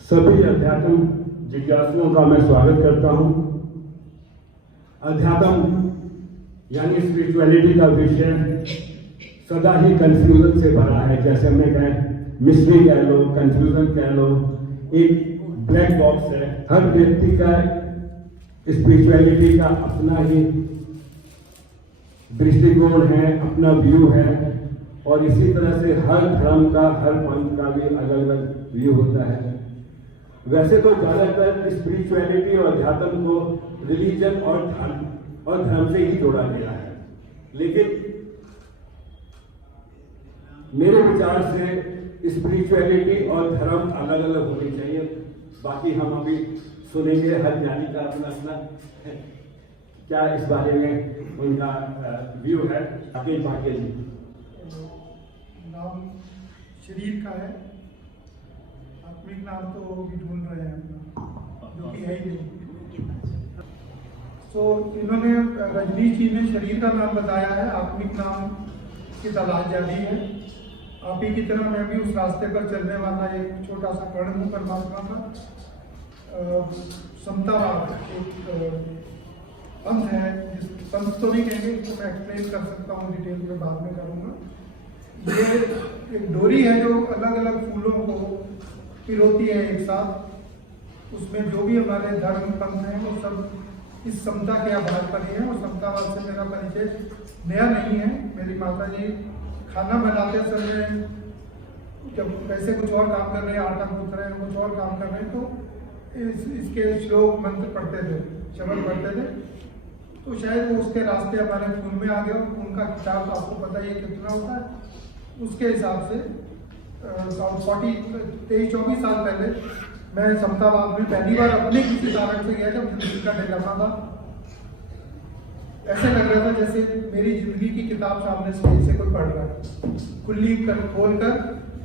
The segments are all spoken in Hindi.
सभी अध्यात्म जिज्ञासुओं का मैं स्वागत करता हूं। अध्यात्म यानी स्पिरिचुअलिटी का विषय सदा ही कंफ्यूजन से भरा है। जैसे हमने कहा मिस्ट्री कह लो, कंफ्यूजन कह लो, एक ब्लैक बॉक्स है। हर व्यक्ति का स्पिरिचुअलिटी का अपना ही दृष्टिकोण है, अपना व्यू है, और इसी तरह से हर धर्म का, हर पंथ का भी अलग अलग व्यू होता है। वैसे तो ज्यादातर स्पिरिचुअलिटी और अध्यात्म को रिलीजन और धर्म से ही जोड़ा गया है, लेकिन मेरे विचार से स्पिरिचुअलिटी और धर्म अलग अलग होनी चाहिए। बाकी हम अभी सुनेंगे हर ज्ञानी का अपना अपना क्या इस बारे में उनका व्यू है। बाकी नाम शरीर का है, आत्मिक नाम तो भी ढूंढ रहे हैं अपना, जो कि है ही नहीं। तो इन्होंने रजनीश जी ने शरीर का नाम बताया है, आत्मिक नाम की तलाश जारी है। आप ही की तरह मैं भी उस रास्ते पर चलने वाला एक छोटा सा कण हूँ परमात्मा का। समतावाद एक पंथ है, पंथ तो नहीं कहेंगे, इसको मैं एक्सप्लेन कर सकता हूँ, डिटेल में बाद में करूँगा। ये एक डोरी है जो अलग अलग फूलों को पिरोती है एक साथ। उसमें जो भी हमारे धर्म पंथ हैं वो सब इस समता के आधार पर ही है। और समतावाद से मेरा परिचय नया नहीं है। मेरी माता जी खाना बनाते समय जब वैसे कुछ और काम कर रहे हैं, आटा गूंथ रहे हैं, कुछ और काम कर रहे हैं, तो इसके श्लोक मंत्र पढ़ते थे, शब्द पढ़ते थे। तो शायद वो उसके रास्ते हमारे खून में आ गया। उनका किताब तो आपको पता ही है कितना होता है। उसके हिसाब से 23-24 साल पहले मैं समतावाद में पहली बार अपने किसी कारण से गया जब जिंदगी का डिलेमा था। ऐसे लग रहा था जैसे मेरी जिंदगी की किताब सामने से कोई पढ़ रहा है, खुली कर खोल कर,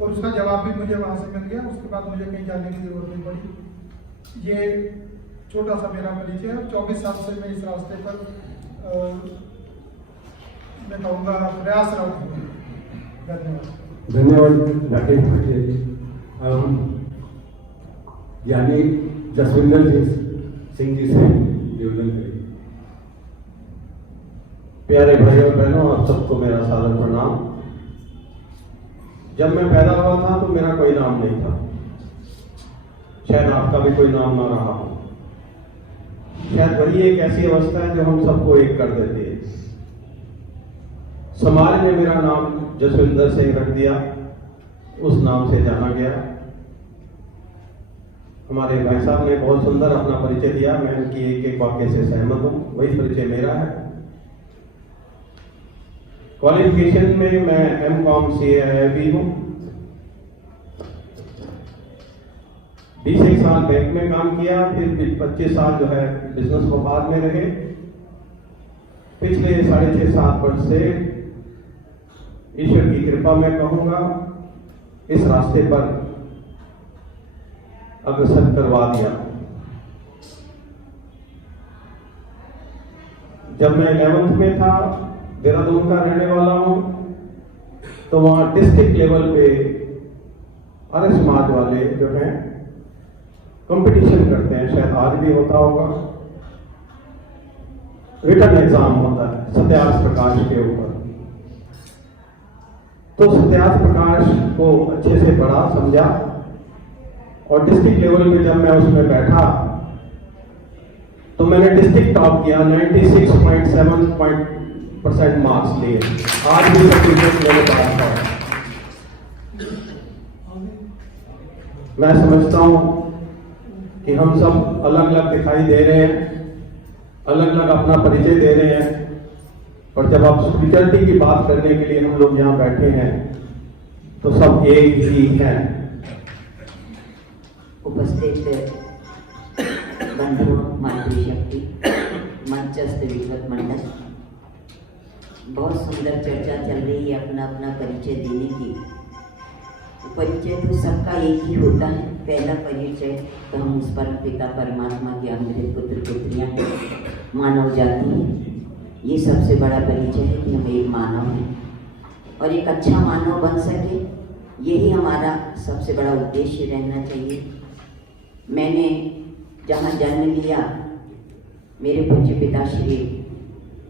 और उसका जवाब भी मुझे वहां से मिल गया। उसके बाद मुझे कहीं जाने की जरूरत नहीं पड़ी। ये छोटा सा मेरा परिचय है। 24 साल से मैं इस रास्ते पर मैं कहूँगा प्रयासरत हूँ। धन्यवाद राकेश भाटिया जी। यानी जसविंदर सिंह जी से निवेदन करेंगे। प्यारे भाइयों और बहनों, आप सबको मेरा सादर प्रणाम। जब मैं पैदा हुआ था तो मेरा कोई नाम नहीं था। शायद आपका भी कोई नाम ना रहा हो। शायद वही एक ऐसी अवस्था है जो हम सबको एक कर देती है। समाज ने मेरा नाम जसविंदर सिंह रख दिया, उस नाम से जाना गया। हमारे भाई साहब ने बहुत सुंदर अपना परिचय दिया, मैं उनकी एक एक वाक्य से सहमत हूं। वही परिचय मेरा है। क्वालिफिकेशन में मैं M.Com CA हूं। 20 साल बैंक में काम किया, फिर 25 साल जो है बिजनेस व्यापार में रहे। पिछले 6.5-7 वर्ष से ईश्वर की कृपा में कहूंगा इस रास्ते पर अग्रसर करवा दिया। जब मैं 11th में था, देहरादून का रहने वाला हूं, तो वहां डिस्ट्रिक्ट लेवल पे आर्य समाज वाले जो हैं कंपटीशन करते हैं, शायद आज भी होता होगा। रिटर्न एग्जाम होता है सत्यार्थ प्रकाश के ऊपर। तो सत्यार्थ प्रकाश को अच्छे से पढ़ा समझा, और डिस्ट्रिक्ट लेवल पे जब मैं उसमें बैठा तो मैंने डिस्ट्रिक्ट टॉप किया, 96.7% मार्क्स लिए। आज भी सर्टिफिकेट मेरे पास है। मैं समझता हूं कि हम सब अलग अलग दिखाई दे रहे हैं, अलग अलग अपना परिचय दे रहे हैं, और जब आप स्पिरिचुअलिटी की बात करने के लिए हम लोग यहाँ बैठे हैं तो सब एक ही हैं। उपस्थित बंधु, मातृशक्ति, मंचस्थ विद्वत मंडल, बहुत सुंदर चर्चा चल रही है अपना अपना परिचय देने की। परिचय तो सबका एक ही होता है। पहला परिचय तो हम उस परम पिता परमात्मा के अमृत पुत्र पुत्रियां मानव जाति हैं। ये सबसे बड़ा परिचय है कि हम एक मानव हैं, और एक अच्छा मानव बन सके, यही हमारा सबसे बड़ा उद्देश्य रहना चाहिए। मैंने जहाँ जन्म लिया, मेरे पूज्य पिताश्री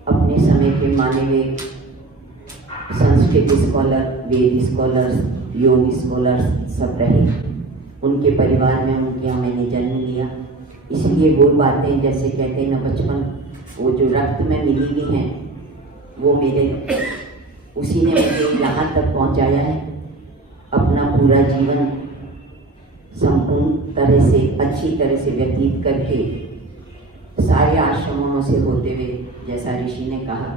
अपने समय के माने हुए संस्कृत स्कॉलर, वेद स्कॉलर, योग स्कॉलर सब रहे। उनके परिवार में उनके यहाँ मैंने जन्म लिया, इसलिए वो बातें जैसे कहते हैं ना बचपन, वो जो रक्त में मिली हुई हैं वो मेरे उसी ने मुझे यहाँ तक पहुँचाया है। अपना पूरा जीवन संपूर्ण तरह से अच्छी तरह से व्यतीत करके सारे आश्रमों से होते हुए, जैसा ऋषि ने कहा,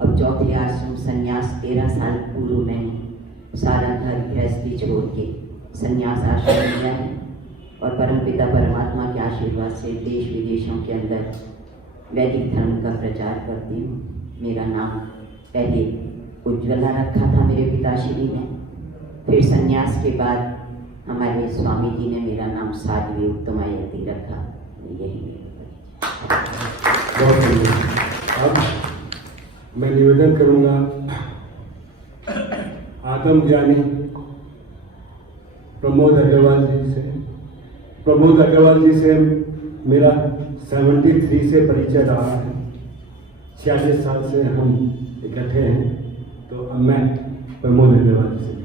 अब चौथे आश्रम संन्यास 13 साल पूर्व मैंने सारा घर गृहस्थी छोड़ के संन्यास आश्रम लिया है और परमपिता परमात्मा के आशीर्वाद से देश विदेशों के अंदर वैदिक धर्म का प्रचार करती हूँ। मेरा नाम पहले उज्ज्वला रखा था मेरे पिताश्री ने, फिर संन्यास के बाद हमारे स्वामी जी ने मेरा नाम साध्वी उत्तमायती रखा। यही बहुत बढ़िया। अब मैं निवेदन करूंगा आत्मज्ञानी प्रमोद अग्रवाल जी से। प्रमोद अग्रवाल जी से मेरा 73 से परिचय रहा है, 46 साल से हम इकट्ठे हैं। तो अब मैं प्रमोद अग्रवाल जी से।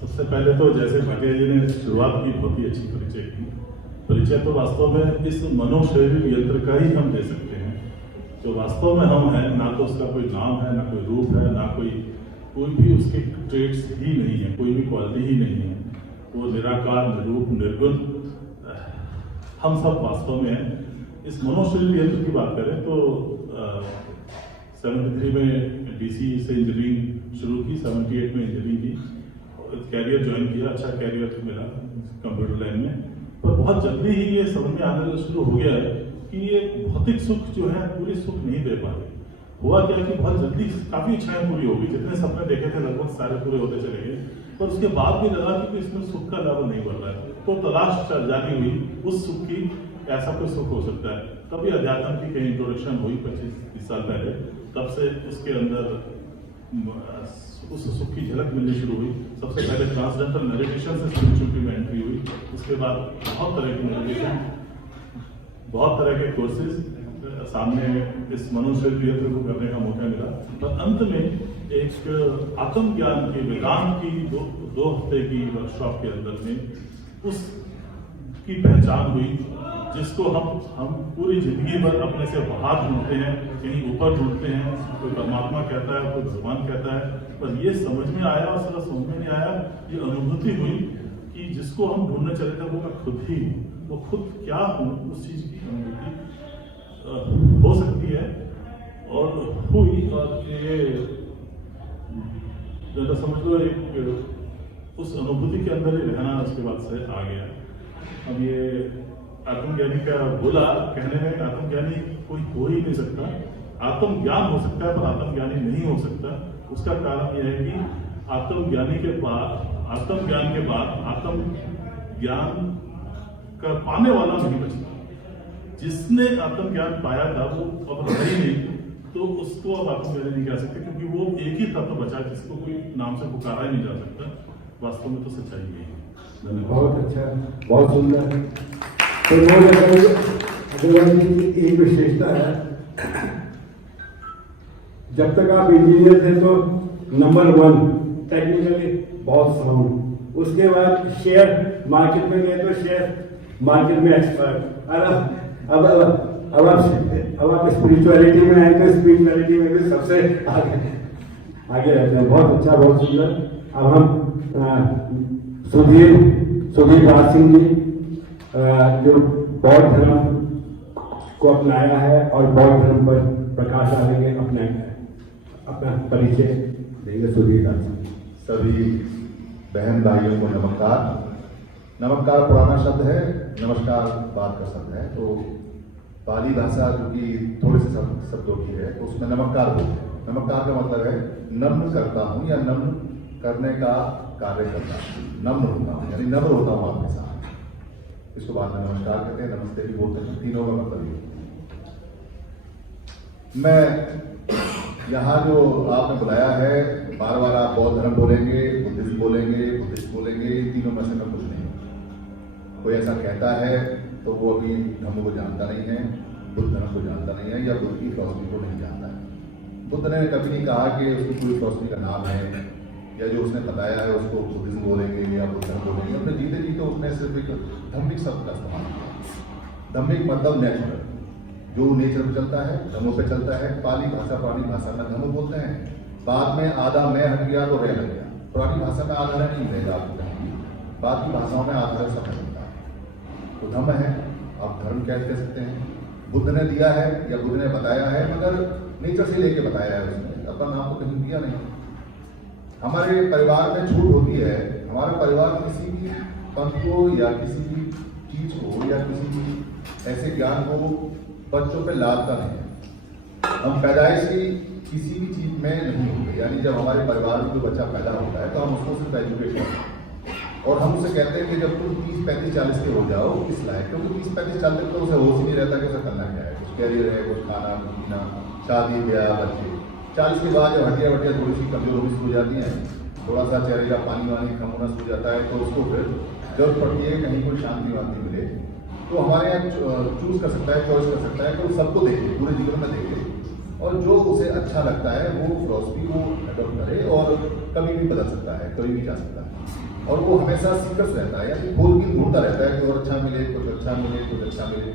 सबसे पहले तो जैसे भाटिया जी ने शुरुआत की, बहुत ही अच्छी परिचय की। परिचय तो वास्तव में इस मनोशरीर यंत्र का ही हम दे सकते हैं, जो वास्तव में हम हैं। ना तो उसका कोई नाम है, ना कोई रूप है, ना कोई भी उसके ट्रेड्स ही नहीं है, कोई भी क्वालिटी ही नहीं है। वो निराकार, निरूप, निर्गुण हम सब वास्तव में हैं। इस मनोशरीर यंत्र की बात करें तो 73 में BC से इंजीनियरिंग शुरू की, 78 में इंजीनियरिंग की, कैरियर ज्वाइन किया। अच्छा कैरियर मिला कंप्यूटर लाइन में, पर बहुत जल्दी ही ये समझ में आने शुरू हो गया है कि ये भौतिक सुख जो है पूरी सुख नहीं दे पाते। हुआ क्या कि बहुत जल्दी काफी इच्छाएं पूरी हो गई, जितने सपने देखे थे लगभग सारे पूरे होते चले गए, पर उसके बाद भी लगा कि इसमें सुख का लेवल नहीं बढ़ रहा है। तो तलाश जारी हुई उस सुख की, ऐसा कोई सुख हो सकता है। तभी अध्यात्म की कहीं इंट्रोडक्शन हुई 25-30 साल पहले, तब से उसके अंदर उस सुख की झलक मिलनी शुरू हुई। सबसे पहले ट्रांसडेंटल मेडिटेशन से स्पिरिचुअलिटी में एंट्री हुई, उसके बाद बहुत तरह की मेडिटेशन, बहुत तरह के कोर्सेज सामने इस मनुष्य यंत्र को करने का मौका मिला। पर अंत में एक आत्मज्ञान की, वेदांत की दो हफ्ते की वर्कशॉप के अंदर में उसकी पहचान हुई, जिसको हम पूरी जिंदगी भर अपने से बाहर ढूंढते हैं, कहीं ऊपर ढूंढते हैं। कोई परमात्मा कहता है, कोई भगवान कहता है, पर ये समझ में आया और सारा समझ में नहीं आया। ये अनुभूति हुई कि जिसको हम ढूंढने चले थे वो मैं खुद ही हूँ। वो खुद क्या हूँ, उस चीज की अनुभूति हो सकती है और हुई। और ये जैसा समझ लो एक उस अनुभूति के अंदर ही रहना उसके बाद से आ गया। अब ये आत्मज्ञानी का बोला कहने में, आत्मज्ञानी कोई हो ही नहीं सकता। आत्मज्ञान हो सकता है पर आत्मज्ञानी नहीं हो सकता। उसका कारण यह है कि आत्मज्ञान के बाद आत्मज्ञान का पाने वाला नहीं बचता। जिसने आत्मज्ञान पाया था वो अब रहा ही नहीं, तो उसको अब आत्मज्ञानी नहीं कह सकते, क्योंकि वो एक ही तत्व बचा जिसको कोई नाम से पुकारा ही नहीं जा सकता। वास्तव में तो सच्चाई यही है। बहुत अच्छा, बहुत सुंदर। तो अग्रवाल जी की एक विशेषता है, जब तक आप इंजीनियर थे तो नंबर 1 टेक्निकली बहुत साउंड, उसके बाद शेयर मार्केट में गए तो शेयर मार्केट में एक्सपर्ट, अब आप स्पिरिचुअलिटी में आए तो स्पिरिचुअलिटी में भी सबसे आगे रहते हैं। बहुत अच्छा, बहुत सुंदर। अब हम सुधीर राज सिंह जी जो बौद्ध धर्म को अपनाया है और बौद्ध धर्म पर प्रकाश डालेंगे, अपना परिचय देंगे। सुधीर राज सिंह। सभी बहन भाइयों को नमस्कार। नमस्कार पुराना शब्द है, नमस्कार बात का शब्द है। तो पाली भाषा जो कि थोड़े से शब्दों की है, तो उसमें नमस्कार बोलते हैं। नमस्कार का मतलब है नम्र करता हूँ या नम्र करने का कार्य करता हूँ, नम्र होता हूँ, यानी नम्र होता हूँ आपके साथ। इसको बाद में नमस्कार कहते हैं, नमस्ते भी बोलते हैं। तीनों का मतलब ये। मैं यहाँ जो आपने बुलाया है, बार बार आप बौद्ध धर्म बोलेंगे, बुद्धिस्ट बोलेंगे, बुद्धिस्ट बोलेंगे, तीनों में से मैं कुछ नहीं। कोई ऐसा कहता है तो वो अभी धम्म को जानता नहीं है, बुद्ध धर्म को जानता नहीं है या बुद्ध की फिलॉसफी को नहीं जानता है। बुद्ध ने कभी नहीं कहा कि उसकी पूरी फिलॉसफी का नाम है या जो उसने बताया है उसको बुद्धिज्म बोलेंगे या बुद्ध धर्म बोलेंगे। अपने जीते जी तो उसने सिर्फ एक धम्मिक शब्द का इस्तेमाल किया। धम्मिक मतलब नेचुरल, जो नेचर पे चलता है, धर्मों पे चलता है। पाली भाषा पुरानी भाषा में धर्म बोलते हैं। बाद में आधा मैं हट गया तो रह लग गया। पुरानी भाषा में आधा नहीं मिलेगा आपको कहीं, बाद की भाषाओं में आधा समय मिलता है। तो धर्म है, आप धर्म क्या कह सकते हैं। बुद्ध ने दिया है या बुद्ध ने बताया है, मगर नेचर से लेके बताया है उसने, अपना नाम तो कहीं दिया नहीं। हमारे परिवार में छूट होती है, हमारा परिवार किसी भी पंथ को या किसी भी चीज को या किसी भी ऐसे ज्ञान को बच्चों पे लादता नहीं है। हम पैदाइशी किसी भी चीज में नहीं होते, यानी जब हमारे परिवार में कोई बच्चा पैदा होता है तो हम उसको सिर्फ एजुकेशन और हम उसे कहते हैं कि जब तुम 30, 35, 40 के हो जाओ किस लायक, क्योंकि 30, 35, 40 तो उसे होश ही नहीं रहता कि उसे करना क्या है, कुछ कैरियर है, कुछ खाना पीना, शादी ब्याह, बच्चे। 40 के बाद जब हड्डियाँ वड्डियाँ थोड़ी सी कमजोर होनी शुरू हो जाती हैं, थोड़ा सा चेहरे का पानी वानी कम होना शुरू हो जाता है, तो उसको फिर जरूरत पड़ती है कहीं कोई शांति वांति मिले। तो हमारे यहाँ चूज कर सकता है, चॉइस कर सकता है कि वो सबको देखे, पूरे जीवन में देखे और जो उसे अच्छा लगता है वो फिलॉसफी को अडॉप्ट करे और कभी भी बदल सकता है, कभी भी जा सकता है। और वो हमेशा सीकर्स रहता है, यानी खोल की ढूंढता रहता है कि और अच्छा मिले, कुछ अच्छा मिले, कुछ अच्छा मिले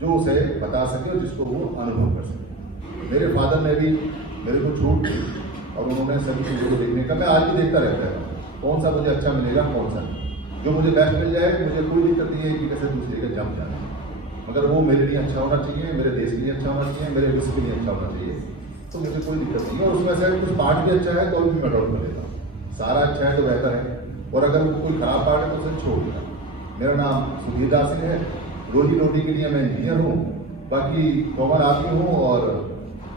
जो उसे बता सके और जिसको वो अनुभव कर सके। मेरे फादर ने भी मेरे को छूट दी और उन्होंने सभी चीज़ों को देखने का, मैं आज भी देखता रहता है कौन सा मुझे अच्छा मिलेगा, कौन सा जो मुझे बेस्ट मिल जाए, मुझे कोई दिक्कत नहीं है कि कैसे दूसरे के जम जाए, मगर वो मेरे लिए अच्छा होना चाहिए, मेरे देश के लिए अच्छा होना चाहिए, मेरे विश्व के लिए अच्छा होना चाहिए, तो मुझे कोई दिक्कत नहीं है। और उसमें से कुछ पार्ट भी अच्छा है तो भी मैं अडॉप्ट कर लेता हूँ, सारा अच्छा है तो बेहतर है, और अगर कोई खराब पार्ट है तो उसे छोड़ देता। मेरा नाम सुधीर दास सिंह है, रोजी रोटी के लिए मैं इंजीनियर हूँ, बाकी कॉमन आदमी हूँ और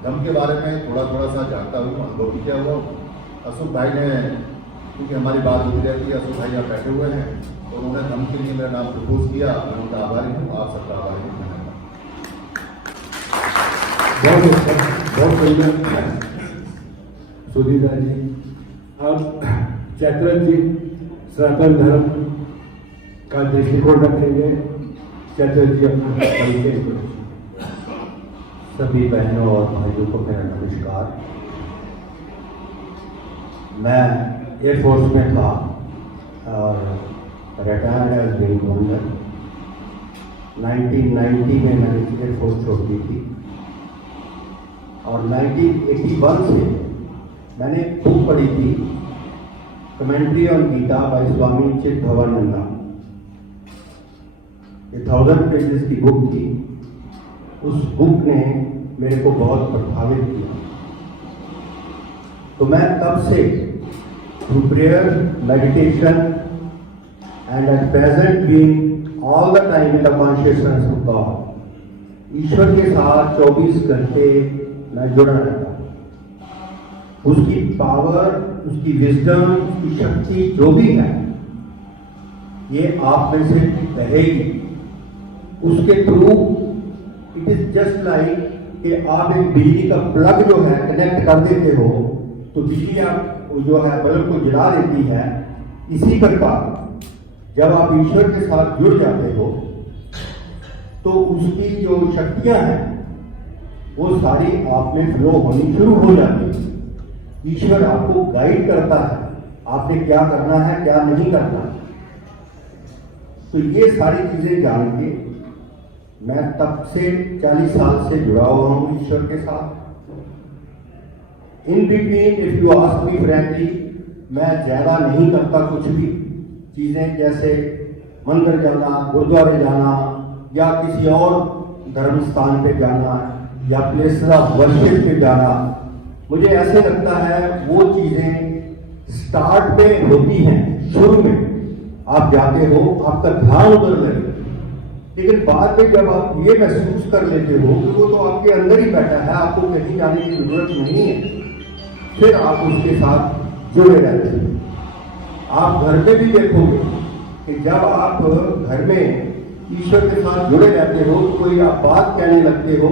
धर्म के बारे में थोड़ा थोड़ा सा जानता हूँ, अनुभव भी किया हुआ। अशोक भाई ने, क्योंकि हमारी बात होती रहती है, अशोक भाई यहाँ बैठे हुए हैं, उन्होंने धर्म के लिए मेरा नाम प्रपोज किया, मैं उनका आभारी हूँ, आप सबका आभारी हूँ। बहुत अच्छा, बहुत बढ़िया सुधीर जी। अब चैतरथ जी सनातन धर्म का दृष्टिकोण रखेंगे। चैतरथ जी अपना परिचय करें। सभी बहनों और भाइयों को मेरा नमस्कार। मैं एयरफोर्स में था और रिटायर्ड एज विंग कमांडर। 1990 में मैंने एयरफोर्स छोड़ दी थी और 1981 से मैंने बुक पढ़ी थी, कमेंट्री ऑन गीता बाय स्वामी चिदभवानंदा। ये 1000 पेजेस की बुक थी। उस बुक ने मेरे को बहुत प्रभावित किया। तो मैं तब से through prayer, meditation and at present being all the time in the consciousness of God, ईश्वर के साथ 24 घंटे मैं जुड़ा रहता हूँ। उसकी पावर, उसकी विजडम, उसकी शक्ति जो भी है ये आप में से बहेगी। उसके through it is just like कि आप एक बिजली का प्लग जो है कनेक्ट कर देते हो तो बिजली आप जो है बल्ब को जला देती है। इसी प्रकार जब आप ईश्वर के साथ जुड़ जाते हो तो उसकी जो शक्तियां हैं वो सारी आप में फ्लो होनी शुरू हो जाती है। ईश्वर आपको गाइड करता है, आपने क्या करना है, क्या नहीं करना। तो ये सारी चीजें जान के मैं तब से 40 साल से जुड़ा हुआ हूं ईश्वर के साथ। In between if you ask me frankly, मैं ज्यादा नहीं करता कुछ भी चीजें, जैसे मंदिर जाना, गुरुद्वारे जाना या किसी और धर्म स्थान पे जाना या प्लेसेस ऑफ वर्शिप पे जाना। मुझे ऐसे लगता है वो चीजें स्टार्ट में होती हैं, शुरू में आप जाते हो, आपका ध्यान उधर लगे, लेकिन बाद में जब आप ये महसूस कर लेते हो कि वो तो आपके अंदर ही बैठा है, आपको कहीं जाने की जरूरत नहीं है, फिर आप उसके साथ जुड़े रहते हो। आप घर में भी देखोगे कि जब आप घर में ईश्वर के साथ जुड़े रहते हो, कोई आप बात कहने लगते हो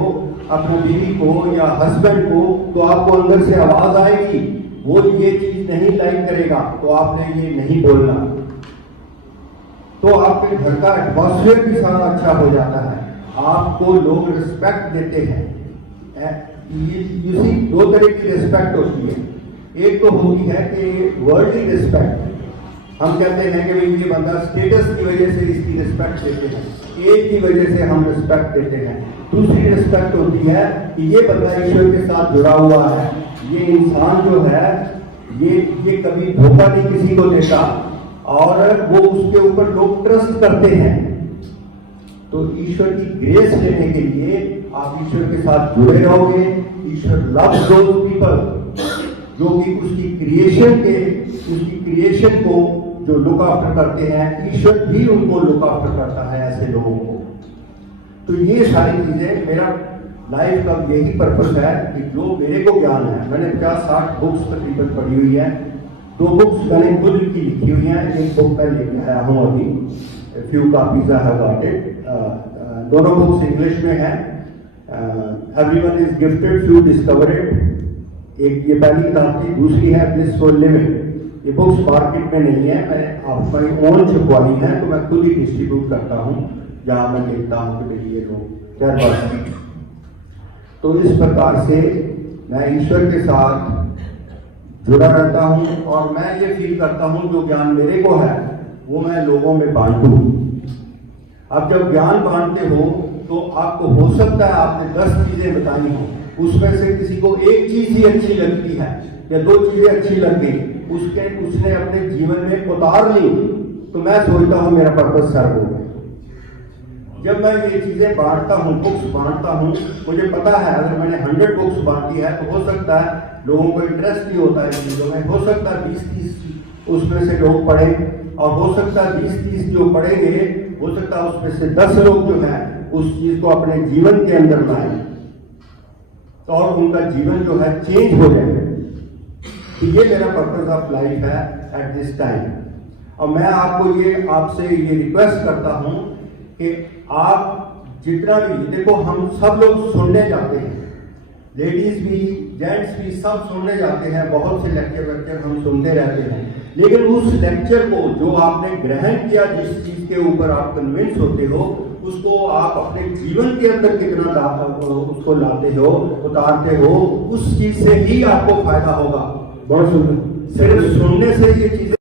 अपनी बीवी को या हस्बैंड को, तो आपको अंदर से आवाज आएगी, वो ये चीज नहीं लाइक करेगा तो आपने ये नहीं बोलना। तो आपके घर का एटमॉस्फेयर भी सारा अच्छा हो जाता है, आपको लोग रिस्पेक्ट देते हैं। इसी दो तरह की रिस्पेक्ट होती है, एक तो होती है कि वर्ल्डली रिस्पेक्ट, हम कहते हैं कि भाई ये बंदा स्टेटस की वजह से इसकी रिस्पेक्ट देते हैं, एज की वजह से हम रिस्पेक्ट देते हैं। दूसरी रिस्पेक्ट होती है कि ये बंदा ईश्वर के साथ जुड़ा हुआ है, ये इंसान जो है ये कभी धोखा नहीं किसी को देता और वो उसके ऊपर लोग ट्रस्ट करते हैं। तो ईश्वर की ग्रेस लेने के लिए आप ईश्वर के साथ जुड़े रहोगे। ईश्वर लव्स दोज पीपल जो कि उसकी क्रिएशन को जो लुक आफ्टर करते हैं, ईश्वर भी उनको लुक आफ्टर करता है ऐसे लोगों को। तो ये सारी चीजें, मेरा लाइफ का यही पर्पस है कि जो मेरे को ज्ञान है, मैंने 50-60 बुक्स तकरीबन पढ़ी हुई है। 2 बुक्स मैंने खुद की लिखी हुई हैं, एक बुक मैं लेके आया हूँ अभी, few copies I have got it. दोनों बुक्स इंग्लिश में हैं, everyone is gifted, few discover it. एक ये पहली किताब थी, दूसरी है ब्लिसफुल लिविंग। ये बुक्स मार्केट में नहीं है, मैं अपनी ओन छपवाई है, तो मैं खुद ही डिस्ट्रीब्यूट करता हूँ जहाँ मैं देखता हूँ कि भाई ये लोग क्या बात है। तो इस प्रकार से मैं ईश्वर के साथ जुड़ा रहता हूँ और मैं ये फील करता हूँ जो ज्ञान मेरे को है वो मैं लोगों में बांटूं। अब जब ज्ञान बांटते हो तो आपको हो सकता है आपने 10 चीजें बताई हो, उसमें से किसी को एक चीज ही अच्छी लगती है या 2 चीजें अच्छी लग गई, उसने अपने जीवन में उतार ली, तो मैं सोचता हूँ मेरा पर्पस सर्व हो गया। जब मैं ये चीजें बांटता हूँ, बुक्स बांटता हूँ, मुझे पता है अगर मैंने 100 बुक्स बांटी है तो हो सकता है लोगों को इंटरेस्ट नहीं होता है चीजों में, हो सकता है 20-30 उसमें से लोग पढ़े, और हो सकता है 20-30 जो पढ़ेंगे हो सकता है उसमें से 10 लोग जो है उस चीज को अपने जीवन के अंदर लाए और उनका जीवन जो है चेंज हो जाए। तो ये मेरा पर्पस ऑफ लाइफ है एट दिस टाइम। और मैं आपसे ये रिक्वेस्ट करता हूं कि आप जितना भी, देखो हम सब लोग सुनने जाते हैं, लेडीज भी जेंट्स भी सब सुनने जाते हैं, बहुत से लेक्चर हम सुनते रहते हैं, लेकिन उस लेक्चर को जो आपने ग्रहण किया, जिस चीज के ऊपर आप कन्विंस होते हो, उसको आप अपने जीवन के अंदर कितना उसको लाते हो, उतारते हो, उस चीज से ही आपको फायदा होगा। बहुत सुंदर। सिर्फ सुनने से ये चीजें